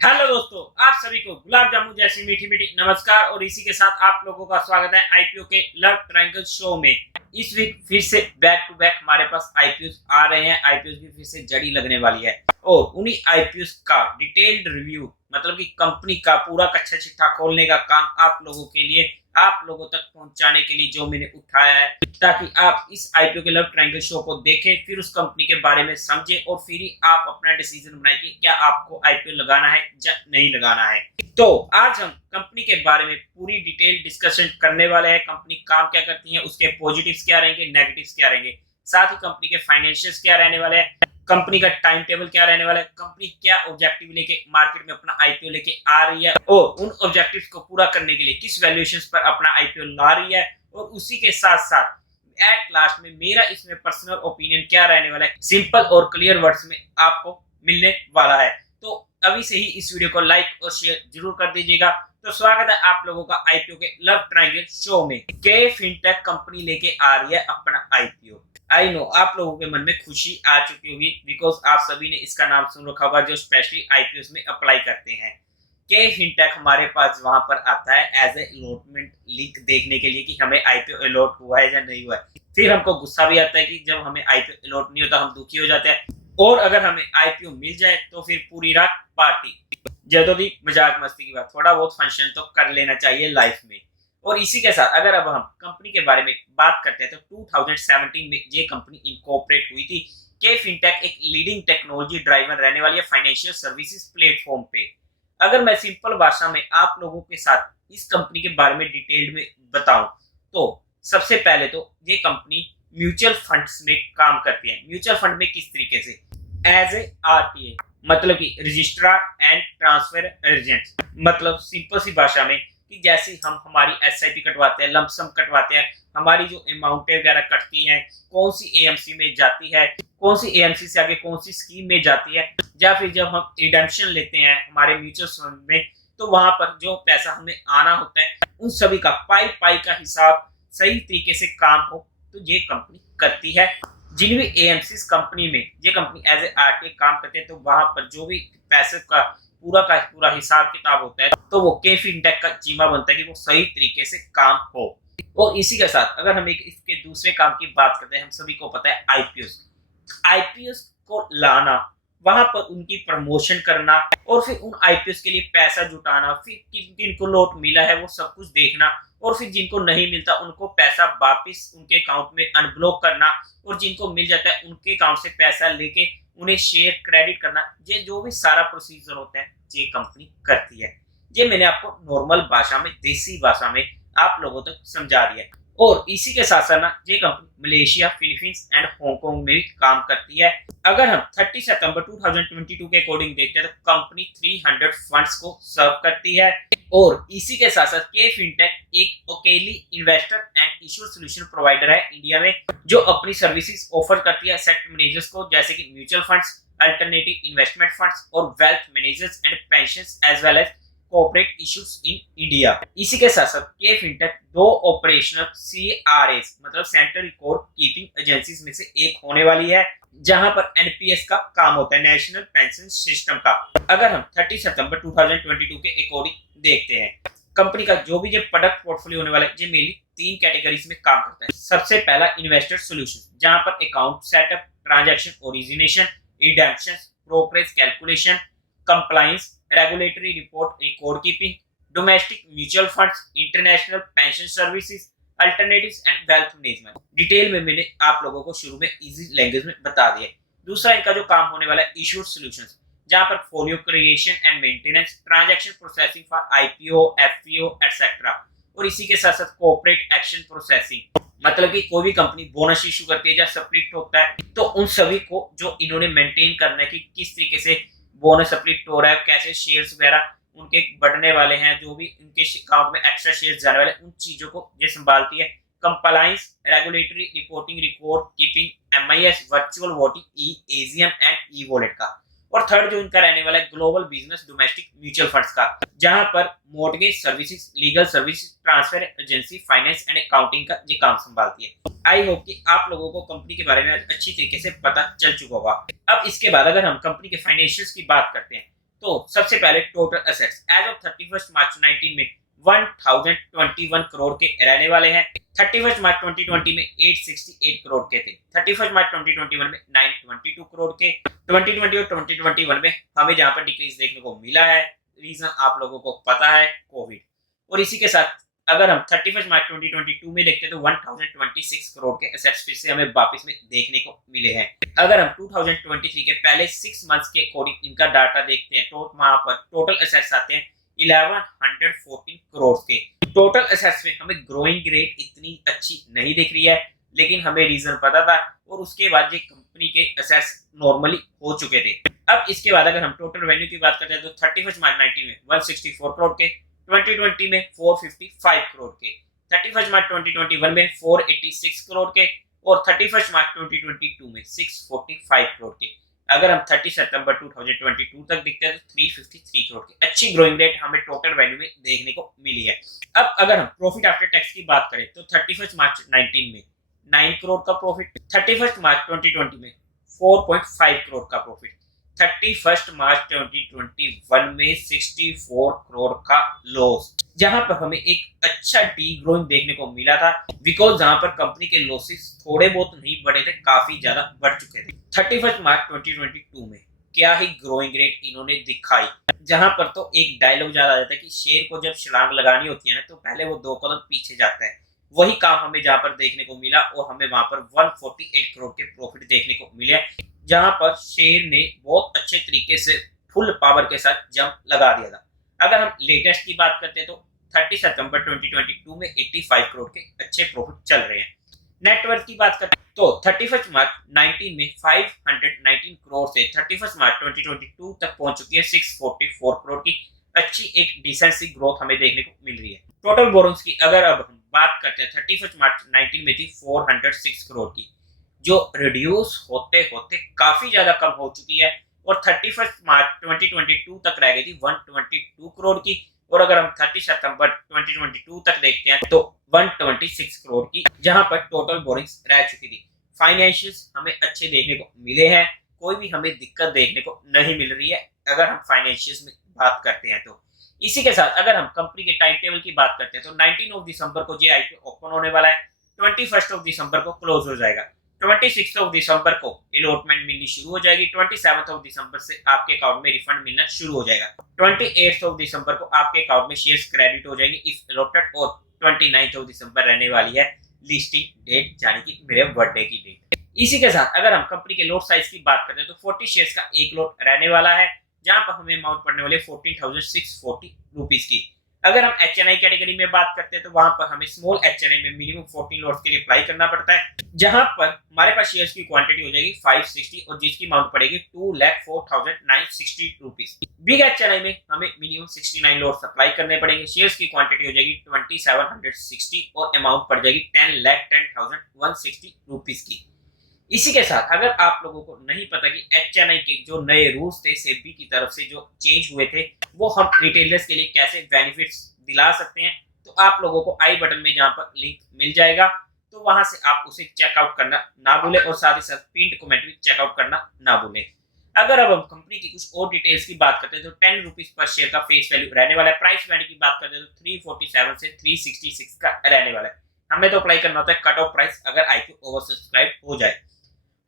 Hello दोस्तों, आप सभी को गुलाब जामुन जैसी मीठी मीठी नमस्कार। और इसी के साथ आप लोगों का स्वागत है आईपीओ के लव ट्रायंगल शो में। इस वीक फिर से बैक टू बैक हमारे पास आईपीओ आ रहे हैं। आईपीओ की फिर से जड़ी लगने वाली है और उन्हीं आईपीओ का डिटेल्ड रिव्यू, मतलब कि कंपनी का पूरा कच्चा चिट्ठा खोलने का काम आप लोगों के लिए, आप लोगों तक पहुंचाने के लिए जो मैंने उठाया है, ताकि आप इस आईपीओ के लव ट्रायंगल शो को देखें, फिर उस कंपनी के बारे में समझें और फिर ही आप अपना डिसीजन बनाएं कि क्या आपको आईपीओ लगाना है या नहीं लगाना है। तो आज हम कंपनी के बारे में पूरी डिटेल डिस्कशन करने वाले हैं। कंपनी काम क्या करती है, उसके पॉजिटिव्स क्या रहेंगे, नेगेटिव्स क्या रहेंगे, साथ ही कंपनी के फाइनेंशियल्स क्या रहने वाले हैं, कंपनी का टाइम टेबल क्या रहने वाला है, कंपनी क्या ऑब्जेक्टिव लेके मार्केट में अपना आईपीओ लेके आ रही है और उन ऑब्जेक्टिव्स को पूरा करने के लिए किस वैल्यूएशंस पर अपना आईपीओ ला रही है, और उसी के साथ साथ एट लास्ट में मेरा इसमें पर्सनल ओपिनियन क्या रहने वाला है, सिंपल और क्लियर वर्ड्स में आपको मिलने वाला है। तो अभी से ही इस वीडियो को लाइक और शेयर जरूर कर दीजिएगा। तो स्वागत है आप लोगों का आईपीओ के लव ट्रायंगल शो में। के फिनटेक कंपनी लेके आ रही है अपना आईपीओ। आई नो आप लोगों के मन में खुशी आ चुकी होगी, बिकॉज आप सभी ने इसका नाम सुन रखा होगा जो स्पेशली आईपीओ में अप्लाई करते हैं। के फिनटेक हमारे पास वहां पर आता है एज ए अलॉटमेंट लिंक देखने के लिए कि हमें आईपीओ अलॉट हुआ है या नहीं हुआ है। फिर हमको गुस्सा भी आता है कि जब हमें आईपीओ अलॉट नहीं होता हम दुखी हो जाते हैं, और अगर हमें आईपीओ मिल जाए तो फिर पूरी रात पार्टी। जब भी मजाक मस्ती की बात, थोड़ा बहुत फंक्शन तो कर लेना चाहिए लाइफ में। और इसी के साथ अगर अब हम कंपनी के बारे में बात करते हैं तो 2017 में ये कंपनी इनकॉर्पोरेट हुई थी। के फिनटेक एक लीडिंग टेक्नोलॉजी ड्राइवर रहने वाली है फाइनेंशियल सर्विसेज प्लेटफॉर्म पे। अगर मैं सिंपल भाषा में आप लोगों के साथ इस कंपनी के बारे में डिटेल में बताऊं तो सबसे पहले तो ये कंपनी म्यूचुअल फंड्स में काम करती है। म्यूचुअल फंड में किस तरीके से, एज ए आरटीए, मतलब कि रजिस्ट्रार एंड ट्रांसफर एजेंट। मतलब सिंपल सी भाषा में कि जैसे हम हमारी एसआईपी कटवाते हैं, लमसम कटवाते हैं, हमारी जो अमाउंट वगैरह कटती हैं कौन सी एएमसी में जाती है, कौन सी एएमसी से आगे कौन सी स्कीम में जाती है, या फिर जब हम रिडेम्पशन लेते हैं हमारे म्यूचुअल फंड में तो वहां पर जो पैसा हमें आना होता है उन सभी का पाई पाई का हिसाब सही तरीके से काम हो तो ये कंपनी करती है। जिन भी एएमसी कंपनी में ये कंपनी एज ए आरटीए काम करते हैं तो वहां पर जो भी पैसे का पूरा हिसाब किताब होता है तो वो के फिनटेक का जिम्मा बनता है कि वो सही तरीके से काम हो। और इसी के साथ अगर हम एक इसके दूसरे काम की बात करते हैं, हम सभी को पता है आईपीओ। आईपीओ को लाना, वहां पर उनकी प्रमोशन करना और फिर उन आईपीओ के लिए पैसा जुटाना, फिर किन किन को लोट मिला है वो सब कुछ देखना, और फिर जिनको नहीं मिलता उनको पैसा वापस उनके अकाउंट में अनब्लॉक करना, और जिनको मिल जाता है उनके अकाउंट से पैसा लेके उन्हें शेयर क्रेडिट करना, ये जो भी सारा प्रोसीजर होता है ये कंपनी करती है। ये मैंने आपको नॉर्मल भाषा में, देसी भाषा में आप लोगों तक समझा दिया है। और इसी के साथ साथ ना ये company Malaysia, Philippines and Hong Kong में भी काम करती है। अगर हम 30 सितंबर 2022 के अकॉर्डिंग देखते हैं तो कंपनी 300 फंड्स को सर्व करती है। और इसी के साथ साथ के फिनटेक एक अकेली investor and issuer solution provider है इंडिया में, जो अपनी सर्विसेज ऑफर करती है एसेट मैनेजर्स को, जैसे कि mutual funds, alternative investment funds और wealth managers and pensions as well as corporate issues in India. इसी के साथ साथ के फिनटेक दो ऑपरेशनल सीआरएस मतलब सेंट्रल रिकॉर्ड कीपिंग एजेंसीज में से एक होने वाली है, जहां पर एनपीएस का काम होता है, नेशनल पेंशन सिस्टम का। अगर हम 30 सितंबर 2022 के अकॉर्डिंग देखते हैं कंपनी का जो भी ये प्रोडक्ट पोर्टफोलियो होने वाला है, ये मेनली 3 कैटेगरीज में काम करता है। सबसे पहला इन्वेस्टर सॉल्यूशन, जहां पर account setup, transaction origination, redemption, brokerage calculation, compliance, regulatory report record keeping, domestic mutual funds, international pension services, alternatives and wealth management. Detail में मैंने आप लोगों को शुरू में इजी लैंग्वेज में बता दिया। दूसरा इनका जो काम होने वाला है इश्यूड सॉल्यूशंस, जहां पर folio creation and maintenance, transaction processing for IPO, FPO etcetera, और इसी के साथ साथ कॉर्पोरेट एक्शन प्रोसेसिंग, मतलब कि कोई भी कंपनी बोनस इशू करती है या स्प्लिट होता है तो उन सभी को जो इन्होंने मेंटेन करना है कि किस तरीके से बोनस स्प्लिट हो रहा है, कैसे शेयर्स वगैरह उनके बढ़ने वाले हैं, जो भी उनके अकाउंट में एक्स्ट्रा शेयर्स जाने वाले उन चीजों को ये संभालती है। Compliance, regulatory reporting, record keeping, MIS, virtual voting, E AGM and e wallet का। और थर्ड जो इनका रहने वाला है global business domestic mutual funds का, जहां पर mortgage services, legal services, transfer agency, finance and accounting का ये काम संभालती है। आई होप कि आप लोगों को कंपनी के बारे में अच्छी तरीके से पता चल चुका होगा। अब इसके बाद अगर हम कंपनी के फाइनेंशियल्स की बात करते हैं तो सबसे पहले टोटल एसेट्स एज ऑफ 31 मार्च 19 में 1021 करोड़ के रहने वाले हैं। 31 मार्च 2020 में 868 करोड़ के थे। 31 मार्च 2021 में 922 करोड़ के। 2020 और 2021 में हमें जहां पर डिक्रीज देखने को मिला है, रीजन आप लोगों को पता है, कोविड। और इसी के साथ अगर हम 31 मार्च 2022 में देखते हैं तो 1026 करोड़ के एसेट्स फिर से हमें वापस में देखने को मिले हैं। अगर हम 2023 के पहले 6 मंथ्स के अकॉर्डिंग इनका डाटा देखते हैं तो वहां पर टोटल एसेट्स आते हैं 1114 करोड़ के। टोटल एसेट्स में हमें ग्रोइंग रेट इतनी अच्छी नहीं दिख रही है, लेकिन हमें रीजन पता था और उसके बाद ये कंपनी के एसेट्स नॉर्मली हो चुके थे। अब इसके बाद अगर हम टोटल रेवेन्यू की बात करते हैं तो 31 मार्च 19 में 164 करोड़ के, 2020 में 455 करोड़ के, 31 मार्च 2021 में 486 करोड़ के और 31 मार्च 2022 में 645 करोड़ के। अगर हम 30 सितंबर 2022 तक देखते हैं तो 353 करोड़ की अच्छी ग्रोइंग रेट हमें टोटल वैल्यू में देखने को मिली है। अब अगर हम प्रॉफिट आफ्टर टैक्स की बात करें तो 31 मार्च 19 में 9 करोड़ का प्रॉफिट, 31 मार्च 2020 में 4.5 करोड़ का प्रॉफिट, 31 मार्च 2021 में 64 करोड़ का लॉस, जहां पर हमें एक अच्छा डी ग्रोइंग देखने को मिला था, बिकॉज जहां पर कंपनी के लॉसेस थोड़े बहुत नहीं बढ़े थे, काफी ज्यादा बढ़ चुके थे। 31 मार्च 2022 में क्या ही ग्रोइंग रेट इन्होंने दिखाई, जहां पर तो एक डायलॉग याद आ जाता है कि शेर को जब छलांग लगानी होती है ना तो पहले वो 2 कदम पीछे जाता है। वही काम हमें जहां पर देखने को मिला और हमें वहां पर 148 करोड़ के प्रॉफिट देखने को मिले, जहां पर शेर ने बहुत अच्छे तरीके से फुल पावर के साथ जंप लगा दिया था। अगर हम लेटेस्ट की बात करते हैं तो 30 सितंबर 2022 में 85 करोड़ के अच्छे प्रॉफिट चल रहे हैं। नेटवर्थ की बात करते हैं तो 31 मार्च 19 में 519 करोड़ से 31 मार्च 2022 तक पहुंच चुकी है 644 करोड़ की अच्छी एक डिसेंट सी ग्रोथ हमें देखने को मिल रही है। टोटल बोरोइंग्स की अगर अब हम बात करते हैं 31 मार्च 19 में थी 406 करोड़ की, जो रिड्यूस होते होते काफी ज्यादा कम हो चुकी है और 31 मार्च 2022 तक रह गई थी 122 करोड़ की। और अगर हम 30 सितंबर 2022 तक देखते हैं तो 126 करोड़ की, जहां पर टोटल बोरिंग्स रह चुकी थी। फाइनेंशियल्स हमें अच्छे देखने को मिले हैं, कोई भी हमें दिक्कत देखने को नहीं मिल रही है अगर हम फाइनेंशियल्स में बात करते हैं तो। इसी के साथ अगर हम कंपनी के टाइम टेबल की बात करते हैं तो 19 दिसंबर को जे आईपीओ ओपन होने वाला है, 21 दिसंबर को क्लोज हो जाएगा, 26 दिसंबर को अलॉटमेंट मिलनी शुरू हो जाएगी, 27 दिसंबर से आपके अकाउंट में रिफंड मिलना शुरू हो जाएगा, 28 दिसंबर को आपके अकाउंट में शेयर्स क्रेडिट हो जाएंगे इफ अलॉटेड, और 29 दिसंबर रहने वाली है लिस्टिंग डेट, यानी कि मेरे बर्थडे की डेट। इसी के साथ अगर हम कंपनी के लॉट साइज की बात करते हैं तो 40 शेयर्स का एक लॉट रहने वाला है, जहां पर हमें अमाउंट पड़ने वाले 14,640 रुपीज की। अगर हम एचएनआई कैटेगरी में बात करते हैं तो वहां पर हमें स्मॉल एचएनआई में मिनिमम 14 लॉट्स के लिए अप्लाई करना पड़ता है, जहां पर हमारे पास शेयर्स की क्वांटिटी हो जाएगी 560 और जिसकी अमाउंट पड़ेगी 2,04,960 रुपीज। बिग एचएनआई में हमें मिनिमम 69 लॉट्स अप्लाई करने पड़ेंगे, शेयर्स की क्वांटिटी हो जाएगी 2,760 और अमाउंट पड़ जाएगी 10,10,160 रुपीज की। इसी के साथ अगर आप लोगों को नहीं पता कि एचएनआई के जो नए रूल्स थे सेबी की तरफ से जो चेंज हुए थे, वो हम रिटेलर्स के लिए कैसे बेनिफिट्स दिला सकते हैं, तो आप लोगों को आई बटन में जहां पर लिंक मिल जाएगा तो वहां से आप उसे चेकआउट करना ना भूलें और साथ ही साथ पिंड कमेंट भी चेकआउट करना ना भूलें। अगर अब हम कंपनी की कुछ और डिटेल्स की बात करते हैं तो 10 रुपीज पर शेयर का फेस वैल्यू रहने वाला है। प्राइस बैंड की बात करते हैं तो 347 से 366 का रहने वाला है। हमें तो अप्लाई करना होता है कट ऑफ प्राइस अगर आईपीओ ओवर सब्सक्राइब हो जाए।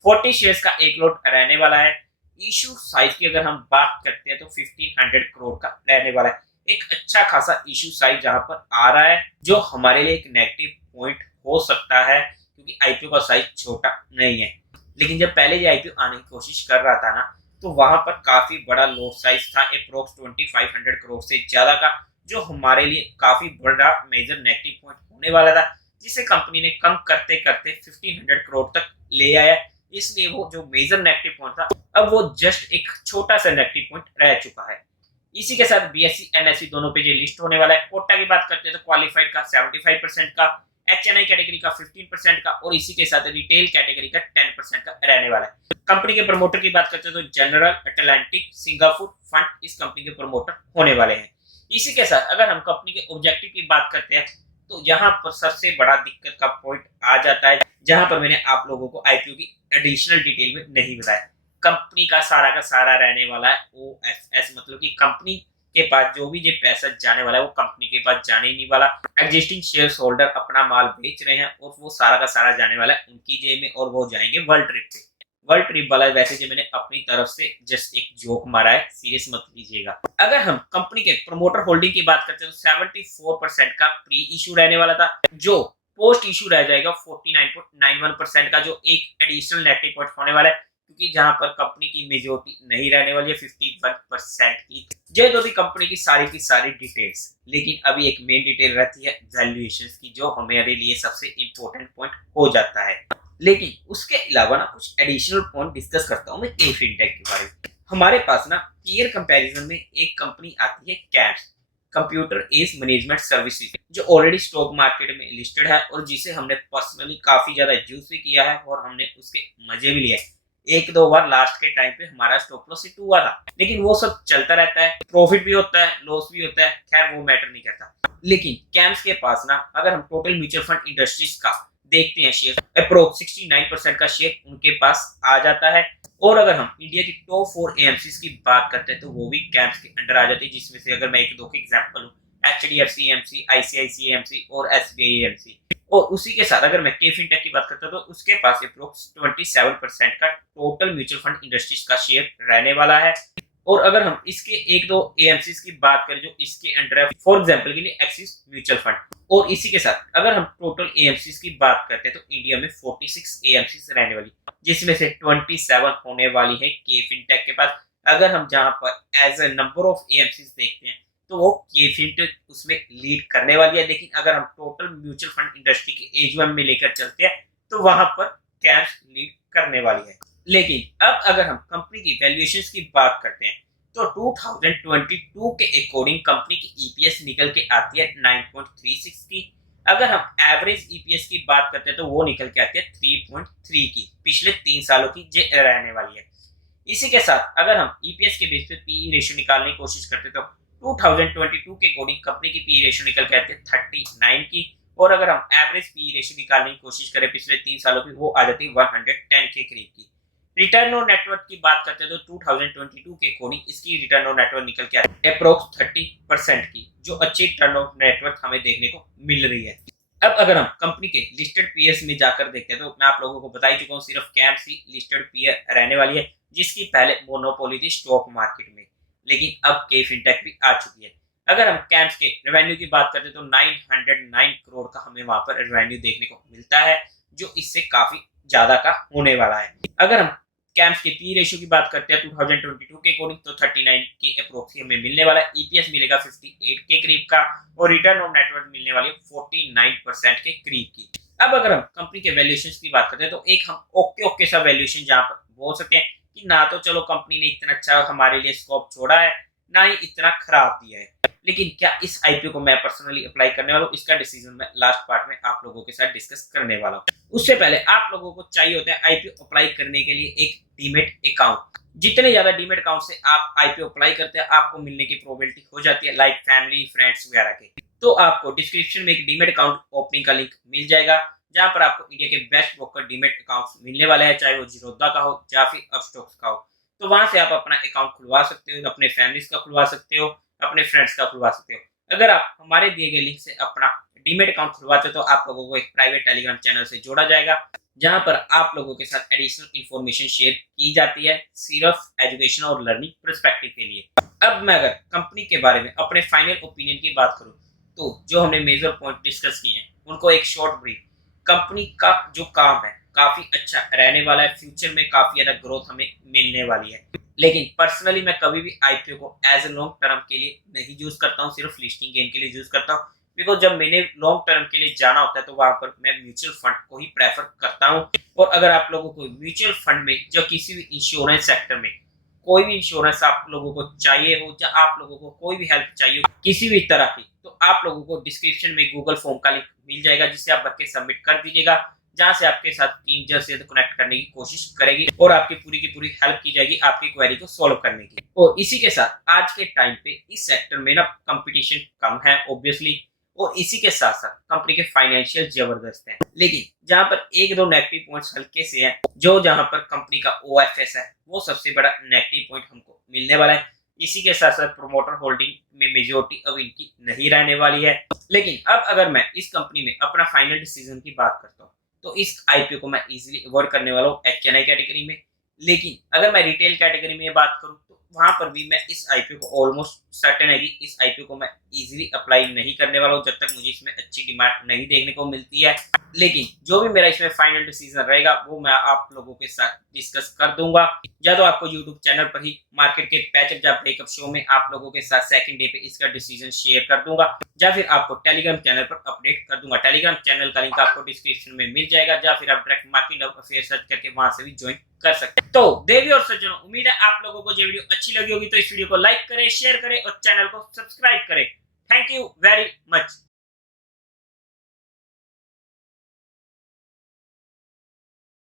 40 शेयर्स का एक लॉट रहने वाला है। इशू साइज की अगर हम बात करते हैं तो 1500 करोड़ का रहने वाला है। एक अच्छा खासा इशू साइज जहां पर आ रहा है, जो हमारे लिए एक नेगेटिव पॉइंट हो सकता है क्योंकि आईपीओ का साइज छोटा नहीं है। लेकिन जब पहले ये आईपीओ आने की कोशिश कर रहा था ना तो वहां पर काफी बड़ा लॉट साइज था, अप्रोक्स 2500 करोड़ से ज्यादा का, जो हमारे लिए काफी बड़ा मेजर नेगेटिव पॉइंट होने वाला था, जिसे कंपनी ने कम करते करते 1500 करोड़ तक ले आया। इसलिए वो जो मेजर नेगेटिव पॉइंट था अब वो जस्ट एक छोटा सा नेगेटिव पॉइंट रह चुका है। इसी के साथ बीएसई एनएसई दोनों पे ये लिस्ट होने वाला है। कोटा की बात करते हैं तो क्वालिफाइड का 75% का, एचएनआई कैटेगरी का 15% का और इसी के साथ रिटेल कैटेगरी का 10% का रहने वाला है। कंपनी के प्रमोटर की बात करते हैं तो जनरल अटलांटिक सिंगापुर फंड इस कंपनी के प्रमोटर होने वाले हैं। इसी के साथ अगर हम कंपनी के ऑब्जेक्टिव की बात करते हैं तो यहाँ पर सबसे बड़ा दिक्कत का पॉइंट आ जाता है, जहां पर मैंने आप लोगों को आईपीओ की एडिशनल डिटेल में नहीं बताया। कंपनी का सारा रहने वाला है OFS, मतलब कि कंपनी के पास जो भी ये पैसा जाने वाला है वो कंपनी के पास जाने ही नहीं वाला। एग्जिस्टिंग शेयर होल्डर अपना माल बेच रहे हैं और वो सारा का सारा जाने वाला है उनकी जेब में और वो जाएंगे वर्ल्ड ट्रिप पे। वर्ल्ड ट्रिप वाला वैसे जो मैंने अपनी तरफ से जस्ट एक जोक मारा है, सीरियस मत लीजिएगा। अगर हम कंपनी के प्रमोटर होल्डिंग की बात करते हैं तो 74% का प्री इशू रहने वाला था, जो पोस्ट इशू रह जाएगा 49.91% का, जो एक एडिशनल नेगेटिव पॉइंट होने वाला है, क्योंकि जहां पर कंपनी की मेजोरिटी नहीं रहने वाली है 51% की। ये तो थी कंपनी की सारी डिटेल्स, लेकिन अभी एक मेन डिटेल रहती है वैल्यूएशंस की, जो हमारे लिए सबसे इंपॉर्टेंट पॉइंट हो जाता है। लेकिन उसके अलावा ना कुछ एडिशनल पॉइंट डिस्कस करता हूं मैं के फिनटेक के बारे में। हमारे पास ना पीयर कंपैरिजन में एक कंपनी आती है CAMS, computer age management services, जो ऑलरेडी स्टॉक मार्केट में लिस्टेड है और जिसे हमने पर्सनली काफी ज्यादा यूज भी किया है और हमने उसके मजे भी लिए हैं। एक दो बार लास्ट के टाइम पे हमारा स्टॉप लॉस हिट हुआ था, लेकिन वो सब चलता रहता है, प्रॉफिट भी होता है, लॉस भी होता है, खैर वो मैटर नहीं करता। लेकिन कैम्स के पास ना अगर हम टोटल म्यूचुअल फंड इंडस्ट्रीज का देखते हैं शेयर, अप्रोक्स 69% का शेयर उनके पास आ जाता है। और अगर हम इंडिया की टॉप 4 एएमसीज की बात करते हैं तो वो भी कैम्स के अंडर आ जाती है, जिसमें से अगर मैं एक दो के एग्जांपल लूं, HDFC AMC, ICICI AMC और SBI AMC। और उसी के साथ अगर मैं के फिनटेक की बात करता हूं तो उसके पास अप्रोक्स 27% का टोटल म्यूचुअल फंड इंडस्ट्रीज का शेयर रहने वाला है। और अगर हम इसके एक दो एएमसीज की बात करें जो इसके अंडर है, फॉर एग्जांपल के लिए एक्सिस म्यूचुअल फंड, और इसी के साथ अगर हम टोटल एएमसीज की बात करते हैं तो इंडिया में 46 एएमसीज रहने वाली, जिसमें से 27 होने वाली है के फिनटेक के पास। अगर हम जहां पर as a number of AMCs देखते हैं तो वो के फिनटेक उसमें लीड करने वाली है, लेकिन अगर हम टोटल म्यूचुअल फंड इंडस्ट्री के एजीएम में लेकर चलते हैं तो वहां पर कैश लीड करने वाली है। लेकिन अब अगर हम कंपनी की वैल्यूएशंस की बात करते हैं तो 2022 के अकॉर्डिंग कंपनी की ईपीएस निकल के आती है 9.36 की। अगर हम एवरेज ईपीएस की बात करते हैं तो वो निकल के आती है 3.3 की, पिछले 3 सालों की जे रहने वाली है। इसी के साथ अगर हम ईपीएस के बेस पे पीई रेशियो निकालने की कोशिश करते हैं तो 2022 के अकॉर्डिंग कंपनी की पीई रेशियो निकल के आती है 39 की, और अगर हम एवरेज पीई रेशियो निकालने की कोशिश करें पिछले 3 सालों की, वो आ जाती है 110 के करीब की। रिटर्न ऑन नेटवर्थ की बात करते हैं तो 2022 के अकॉर्डिंग इसकी रिटर्न ऑन नेटवर्थ निकल के आती है अप्रोक्स 30% की, जो अच्छी रिटर्न ऑन नेटवर्थ हमें देखने को मिल रही है। अब अगर हम कंपनी के लिस्टेड पीएस में जाकर देखते हैं तो मैं आप लोगों को बता ही चुका हूं, सिर्फ कैम्स ही लिस्टेड पीयर रहने वाली है, जिसकी पहले मोनोपोली थी स्टॉक मार्केट में, लेकिन अब के फिनटेक भी आ चुकी है। अगर हम कैम्स के रेवेन्यू की बात करते हैं तो 909 करोड़ का हमें वहां पर रेवेन्यू देखने को मिलता है, जो इससे काफी ज्यादा का होने वाला है। अगर हम कैम्स के पी रेशियो की बात करते हैं 2022 के अकॉर्डिंग तो 39 के अप्रोक्स हमें मिलने वाला है, ईपीएस मिलेगा 58 के करीब का, और रिटर्न ऑन नेटवर्थ मिलने वाली है 49% के करीब की। अब अगर हम कंपनी के वैल्यूएशंस की बात करते हैं तो एक हम ओके सा वैल्यूएशन जहां पर बोल सकते हैं कि ना तो चलो कंपनी ने इतना अच्छा हमारे लिए स्कोप छोड़ा है, ना ही इतना खराब दिया है, लेकिन क्या इस आईपीओ को मैं पर्सनली अप्लाई करने वाला हूँ, इसका डिसीजन मैं लास्ट पार्ट में आप लोगों के साथ डिस्कस करने वाला हूँ। उससे पहले आप लोगों को चाहिए होता है आईपीओ अप्लाई करने के लिए एक डीमेट अकाउंट। जितने ज्यादा डीमेट अकाउंट से आप आईपीओ अप्लाई करते हैं आपको मिलने की प्रोबेबिलिटी हो जाती है, लाइक फैमिली फ्रेंड्स वगैरह के। तो आपको डिस्क्रिप्शन में एक डीमेट अकाउंट ओपनिंग का लिंक मिल जाएगा, जहां पर आपको इंडिया के बेस्ट ब्रोकर डीमेट अकाउंट मिलने वाले हैं, चाहे वो जीरोधा का हो या फिर अपस्टॉक्स का हो। तो वहां से आप अपना अकाउंट खुलवा सकते हो, अपने फैमिलीज का खुलवा सकते हो, अपने फ्रेंड्स का खुलवा सकते हो। अगर आप हमारे दिए गए लिंक से अपना डीमेट अकाउंट खुलवाते हो तो आप लोगों को एक प्राइवेट टेलीग्राम चैनल से जोड़ा जाएगा, जहां पर आप लोगों के साथ एडिशनल इंफॉर्मेशन शेयर की जाती है, सिर्फ एजुकेशन और लर्निंग पर्सपेक्टिव के लिए। अब मैं अगर कंपनी के बारे में अपने फाइनल ओपिनियन की बात करूं तो जो हमने मेजर पॉइंट डिस्कस किए हैं उनको एक शॉर्ट ब्रीफ, कंपनी का जो काम है काफी अच्छा रहने वाला है, फ्यूचर में काफी ज्यादा ग्रोथ हमें मिलने वाली है। लेकिन पर्सनली मैं कभी भी आईपीओ को एज ए लॉन्ग टर्म के लिए नहीं यूज करता हूँ, सिर्फ लिस्टिंग गेन के लिए यूज करता हूँ, बिकॉज जब मैंने लॉन्ग टर्म के लिए जाना होता है तो वहां पर मैं म्यूचुअल फंड को ही प्रेफर करता हूँ। और अगर आप लोगों को म्यूचुअल फंड में जो किसी भी इंश्योरेंस सेक्टर में कोई भी इंश्योरेंस आप लोगों को चाहिए हो या आप लोगों को कोई भी हेल्प चाहिए हो किसी भी तरह की, तो आप लोगों को डिस्क्रिप्शन में गूगल फॉर्म का लिंक मिल जाएगा, जिससे आप भर के सबमिट कर दीजिएगा, जहां से आपके साथ टीम जल्द से जल्द कनेक्ट करने की कोशिश करेगी और आपकी पूरी की पूरी हेल्प की जाएगी आपकी क्वेरी को सॉल्व करने की। और इसी के साथ आज के टाइम पे इस सेक्टर में ना कंपटीशन कम है ऑब्वियसली, और इसी के साथ साथ कंपनी के फाइनेंशियल जबरदस्त हैं। लेकिन जहां पर एक दो नेगेटिव पॉइंट्स हल्के से हैं, जहां पर कंपनी का ओएफएस है वो सबसे बड़ा नेगेटिव पॉइंट हमको मिलने वाला है। इसी के साथ साथ प्रोमोटर होल्डिंग में मेजोरिटी अब इनकी नहीं रहने वाली है। लेकिन अब अगर मैं इस कंपनी में अपना फाइनल डिसीजन की बात करता हूँ तो इस आईपीओ को मैं इजीली अवॉइड करने वाला हूँ एचएनआई कैटेगरी में। लेकिन अगर मैं रिटेल कैटेगरी में बात करूँ तो वहां पर भी मैं इस आईपीओ को ऑलमोस्ट सर्टेन है कि इस आईपीओ को मैं इजीली अप्लाई नहीं करने वाला हूँ जब तक मुझे इसमें अच्छी डिमांड नहीं देखने को मिलती है। लेकिन जो भी मेरा इसमें फाइनल डिसीजन रहेगा वो मैं आप लोगों के साथ डिस्कस कर दूंगा, या तो आपको यूट्यूब चैनल पर ही मार्केट के पैचअप या ब्रेकअप शो में आप लोगों के साथ सेकंड डे पे इसका डिसीजन शेयर कर दूंगा, या फिर आपको टेलीग्राम चैनल पर अपडेट कर दूंगा। टेलीग्राम चैनल का लिंक आपको डिस्क्रिप्शन में मिल जाएगा, या फिर आप डायरेक्ट मार्केट अफेयर सर्च करके वहां से भी ज्वाइन कर सकते हैं। तो देवी और सज्जनों, उम्मीद है आप लोगों को ये वीडियो अच्छी लगी होगी, तो इस वीडियो को लाइक करें, शेयर करें और चैनल को सब्सक्राइब करें। Thank you very much.